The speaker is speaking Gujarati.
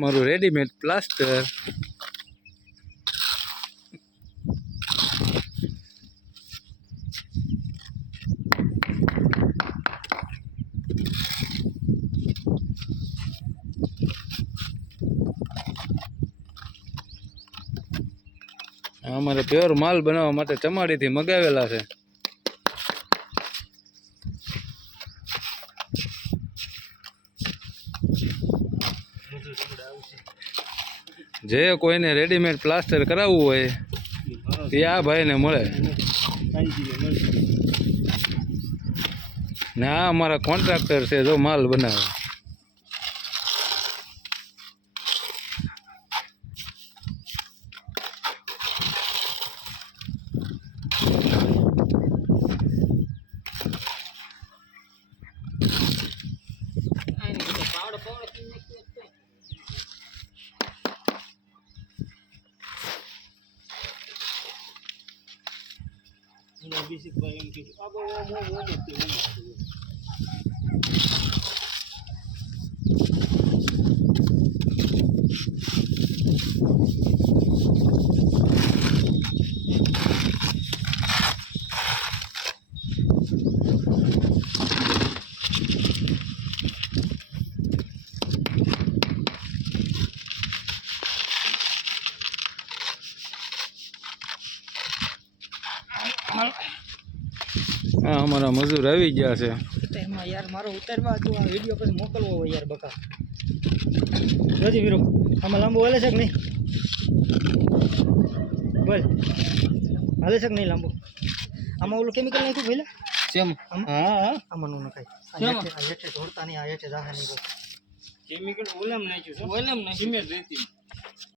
મારું રેડીમેડ પ્લાસ્ટર અમારે પ્યોર માલ બનાવવા માટે ચમાડીથી મગાવેલા છે. જે કોઈને રેડીમેડ પ્લાસ્ટર કરાવવું હોય તે આ ભાઈને મળે ને આ અમારા કોન્ટ્રાક્ટર છે જો માલ બનાવે. હા અમારા મજૂર આવી ગયા છે. એમાં યાર મારો ઉતારવા તો આ વિડીયો પછી મોકલવો હોય યાર બકા. જોજી વીરો આમાં લાંબુ હાલે છે કે નહીં? બોલ હાલે છે કે નહીં લાંબુ? આમાં ઓલું કેમિકલ નાખ્યું પહેલા કેમ? હા આમાં નું નખાય. આ હેઠે ઢોળતા નહીં, આ હેઠે જાહે નહીં. કેમિકલ ઓલમ નાખ્યું છે, ઓલમ નાખ્યું સિમેન્ટ રેતી.